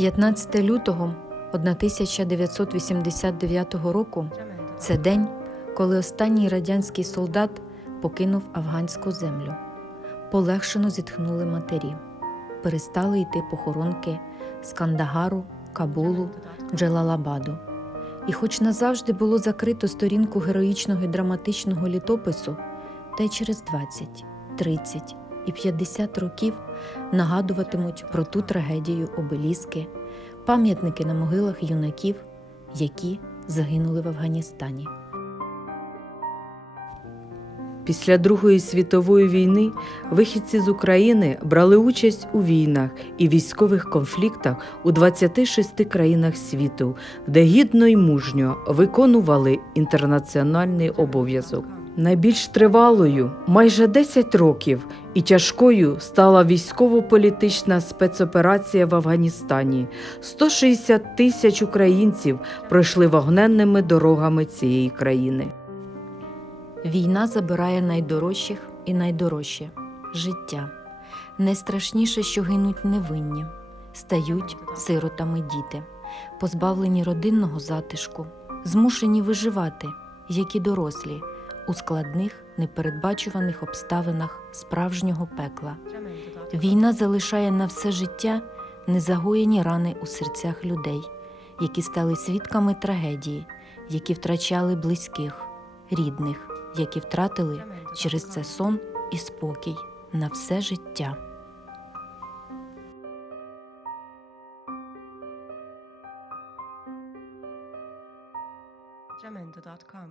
15 лютого 1989 року це день, коли останній радянський солдат покинув афганську землю. Полегшено зітхнули матері. Перестали йти похоронки з Кандагару, Кабулу, Джелалабаду. І хоч назавжди було закрито сторінку героїчного і драматичного літопису, та й через 20, 30 і 50 років нагадуватимуть про ту трагедію обеліски, пам'ятники на могилах юнаків, які загинули в Афганістані. Після Другої світової війни вихідці з України брали участь у війнах і військових конфліктах у 26 країнах світу, де гідно й мужньо виконували інтернаціональний обов'язок. Найбільш тривалою майже 10 років і тяжкою стала військово-політична спецоперація в Афганістані. 160 тисяч українців пройшли вогненними дорогами цієї країни. Війна забирає найдорожчих і найдорожче життя. Найстрашніше, що гинуть невинні, стають сиротами діти, позбавлені родинного затишку, змушені виживати, як і дорослі, у складних непередбачуваних обставинах справжнього пекла. Війна залишає на все життя незагоєні рани у серцях людей, які стали свідками трагедії, які втрачали близьких, рідних, які втратили через це сон і спокій на все життя. Jamendo.com.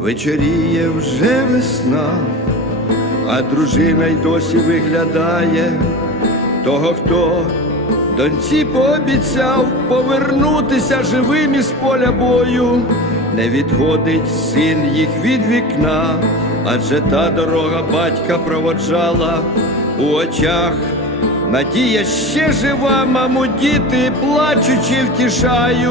Вечеріє вже весна, а дружина й досі виглядає того, хто доньці пообіцяв повернутися живим із поля бою, не відходить син їх від вікна, адже та дорога батька проводжала у очах. Надія ще жива, маму, діти плачучи втішають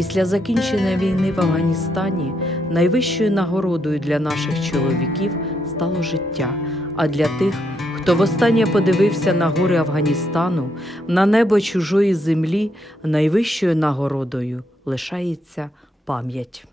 Після закінчення війни в Афганістані найвищою нагородою для наших чоловіків стало життя. А для тих, хто востаннє подивився на гори Афганістану, на небо чужої землі, найвищою нагородою лишається пам'ять.